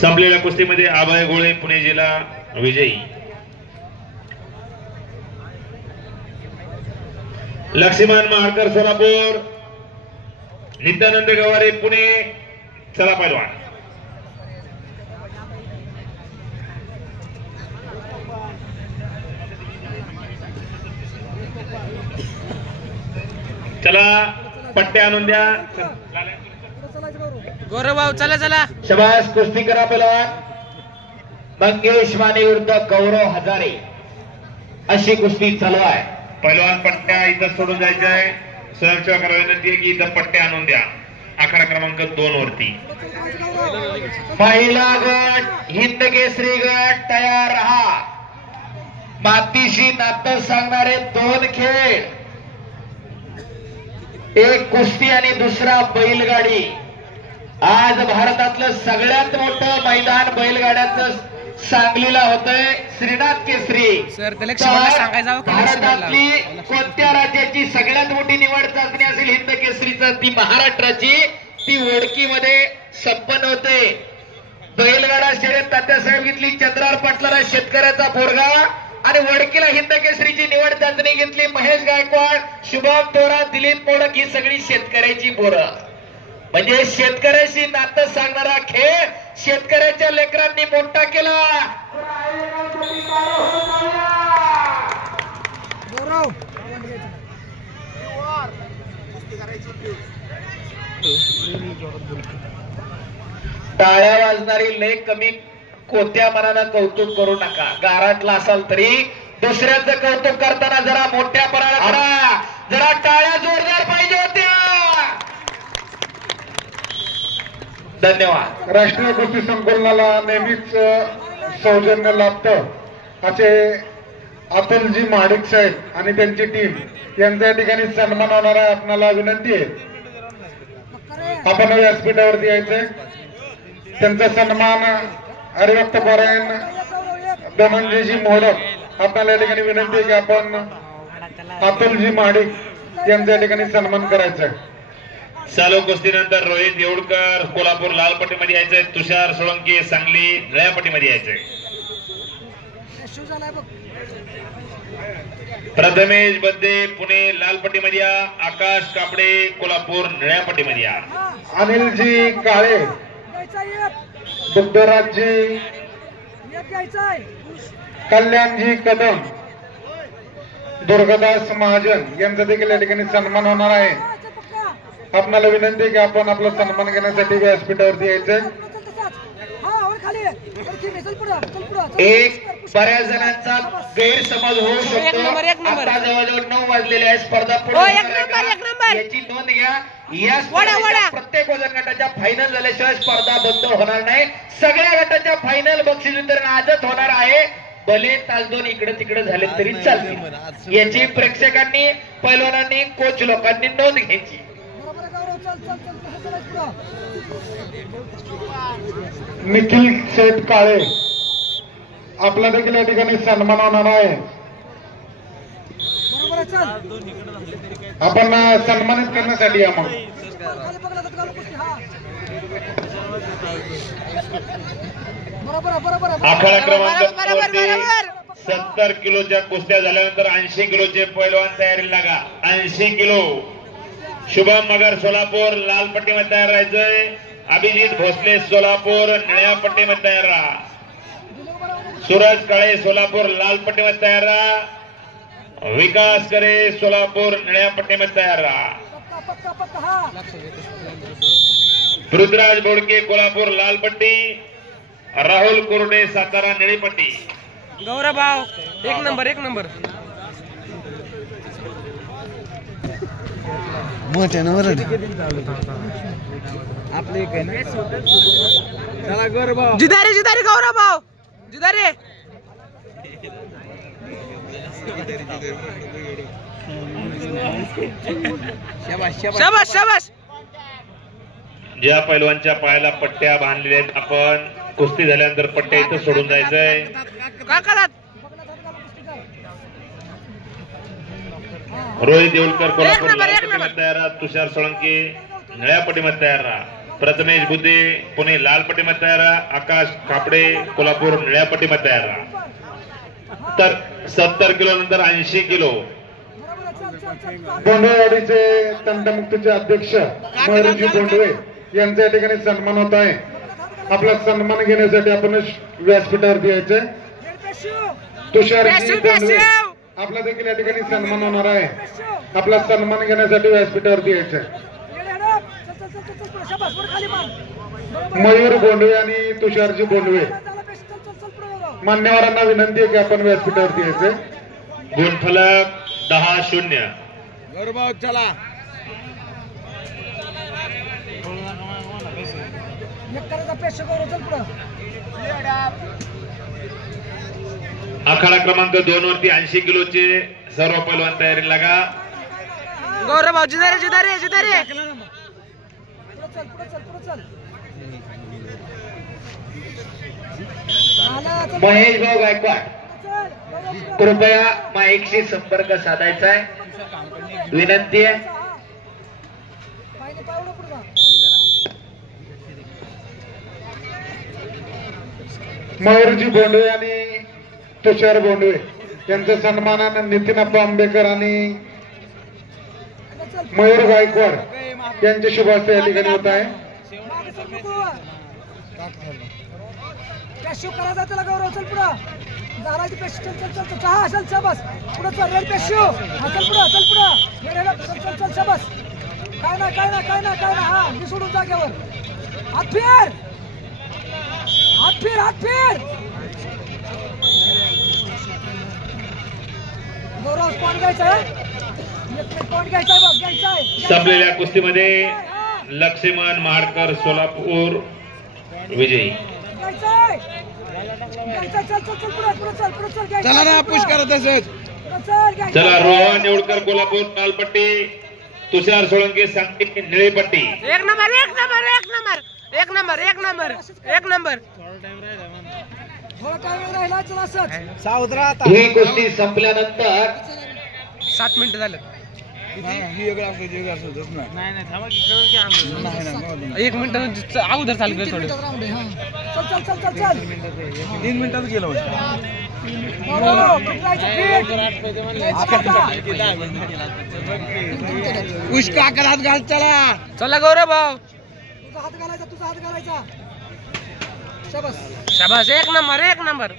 संपलेल्या कुस्तीमध्ये अभय गोळे पुणे जिल्हा विजयी. लक्ष्मण महारकर सोलापूर, नित्यानंद गवारे पुणे. चला पैलवान. चला पट्ट्या आणून द्या. गौरव भाऊ चला चला. शबास. कुस्ती करा पैलवान. मंगेश माने विरुद्ध गौरव हजारे अशी कुस्ती चालू आहे. पैलवान पट्ट्या इथं सोडून जायचं आहे. स्वयंसेवकाला विनंती आहे की इथं पट्ट्या आणून द्या. आखाडा क्रमांक 2 वरती. पहिला गट हिंद केसरी गट तयार राहा. मातीशी नातं सांगणारे 2 खेळ, एक कुस्ती आणि दुसरा बैलगाडी. आज भारतातलं सगळ्यात मोठं मैदान बैलगाड्याचं सांगलीला होतंय. श्रीनाथ केसरी. सर त्याला सांगायचं भारतातली कोणत्या राज्याची सगळ्यात मोठी निवड चाचणी असेल हिंद केसरीचा, ती महाराष्ट्राची. ती वडकीमध्ये संपन्न होते. बैलगाडा शर्यत तात्यासाहेब घेतली चंद्रार पाटलाला शेतकऱ्याचा पोरगा, आणि वडकीला हिंद केसरीची निवड चाचणी घेतली महेश गायकवाड, शुभम तोरा, दिलीप मोडक. ही सगळी शेतकऱ्याची पोरं. म्हणजे शेतकऱ्याशी नातं सांगणारा खेळ शेतकऱ्याच्या लेकरांनी मोठा केला. टाळ्या वाजणारी लय कमी कोत्या मनानं कौतुक करू नका. गाराटला असाल तरी दुसऱ्याचं कौतुक करताना जरा मोठ्या पणाला करा. जरा टाळ्या जोरदार पाहिजे होत्या. धन्यवाद. राष्ट्रीय कुस्ती संकुलनाला नेहमीच सौजन्य लाभतं असे अतुलजी महाडिक साहेब आणि त्यांची टीम यांचा या ठिकाणी सन्मान होणार आहे. आपल्याला विनंती आहे आपण व्यासपीठावरती यायचंय. त्यांचा सन्मान हरिभक्त पारायण धनंजयजी मोडक. आपल्याला या ठिकाणी विनंती आहे की आपण अतुलजी महाडिक यांचा या ठिकाणी सन्मान करायचा आहे. चालू कुस्तीनंतर रोहित येवडकर कोल्हापूर लाल पट्टीमध्ये यायचंय. तुषार सोळंकी सांगली निळ्या पट्टीमध्ये यायचंय. प्रथमेश बद्दे पुणे लाल पट्टीमध्ये या. आकाश कापडे कोल्हापूर निळ्या पट्टीमध्ये या. अनिलजी काळे, दुग्धराजजी, कल्याणजी कदम, दुर्गादास महाजन यांचा देखील या ठिकाणी सन्मान होणार आहे. आपल्याला विनंती आहे की आपण आपला सन्मान घेण्यासाठी व्यासपीठावरती यायचंय. एक बऱ्याच जणांचा गैरसमज होऊ शकतो. आता जवळजवळ 9 वाजलेले आहे. स्पर्धा याची नोंद घ्या. या प्रत्येक वजन गटाच्या फायनल झाल्याशिवाय स्पर्धा बंद होणार नाही. सगळ्या गटाच्या फायनल बक्षीस वितरण आजच होणार आहे. भले तास 2 इकडे तिकडे झाले तरी चालतील. याची प्रेक्षकांनी, पैलवानांनी, कोच लोकांनी नोंद घ्यायची. निखिल शेठ काळे आपला देखील या ठिकाणी सन्मान होणार आहे. आपण सन्मानित करण्यासाठी या मग. आखाडा क्रमांक 70 किलोच्या कुस्त्या झाल्यानंतर 80 किलोचे पैलवान तयारीला लागा. 80 किलो. शुभम मगर सोलापूर लाल पट्टीमध्ये तयार राहायचंय. अभिजित भोसले सोलापूर निळ्या पट्टीमध्ये तयार राहा. सूरज काळे सोलापूर लाल पट्टीमध्ये तयार राहा. विकास करे सोलापूर निळ्या पट्टीमध्ये तयार राहा. रुद्राज बोडके कोल्हापूर लाल पट्टी, राहुल कोरडे सातारा निळी पट्टी. गौरव भाऊ एक नंबर मोठ्या नंबर आपले चला गौरव भाऊ. जिदारे गौरव भाऊ जिदारे. शाबाश. ज्या पैलवानच्या पायाला पट्ट्या बांधलेल्या आहेत आपण कुस्ती झाल्यानंतर पट्ट्या इथं सोडून जायचंय. काय करत रोहित येवलकर कोल्हापूर लाल पट्टीमध्ये तयार राहा. तुषार सोळंकी निळ्या पट्टीमध्ये तयार राहा. प्रथमेश बुद्धे पुणे लाल पट्टीमध्ये तयार राहा. आकाश कापडे कोल्हापूर निळ्या पट्टीमध्ये तयार राहा. तर 70 किलो नंतर 80 किलो बोंडवेवाडीचे तंटमुक्तीचे अध्यक्ष मयुरजी बोंडवे यांच्या ठिकाणी सन्मान होत आहे. आपला सन्मान घेण्यासाठी आपण व्यासपीठावरती यायचे. तुषारजी बोंडवे आपला देखील या ठिकाणी सन्मान होणार आहे. आपला सन्मान घेण्यासाठी व्यासपीठावरती यायचे. मयूर बोंडवे आणि तुषारजी बोंडवे मान्यवरांना विनंती आहे की आपण व्यासपीठावरती यायचे. गुणफलक 10-0. चला आखाडा क्रमांक 2 वरती 80 किलोचे सर्व पैलवान तयारी लागा. गौरव भाऊ जिधारे जिधारे जिधारे महेश भाऊ गायकवाड कृपया माईकशी संपर्क साधायचा आहे. विनंती आहे. मयूरजी बोंडवे आणि तुषार बोंडवे यांच्या सन्मानानं नितीन अप्पा आंबेकर आणि मयूर गायकवाड यांचे शुभाशय या ठिकाणी होत आहे. पेशू करायचा त्याला गौरव चल पुढं झाडाची पेशू चल चल चल चहा चल सबस पुढं चल रेड पेशू हा चल पुढं चल चल चल सबस काय ना काय ना काय ना काय ना हा मी सोडून जागेवर हात फिर हात फिर हात फिर गौरव पॉइंट घ्यायचा आहे पॉइंट घ्यायचा आहे बघ घ्यायचा आहे. संपलेल्या कुस्तीमध्ये लक्ष्मण महाडकर सोलापूर विजयी. चला ना पुश करा तसंच चला रोहन येवडकर कोल्हापूर लालपट्टी, तुषार सोळंके सांगली निळी पट्टी. एक नंबर एक नंबर एक नंबर एक नंबर एक नंबर एक नंबर. ही कुस्ती संपल्यानंतर 7 मिनिटं झालं. 1 मिनिट अगोदर चालू कर थोडं. चल चल चल चल 3 मिनिटात गेलो. उष्का हात घाल चला चला गौरव भाऊ तुझा हात घालायचा तुझा हात घालायचा. शाबास शाबास एक नंबर एक नंबर.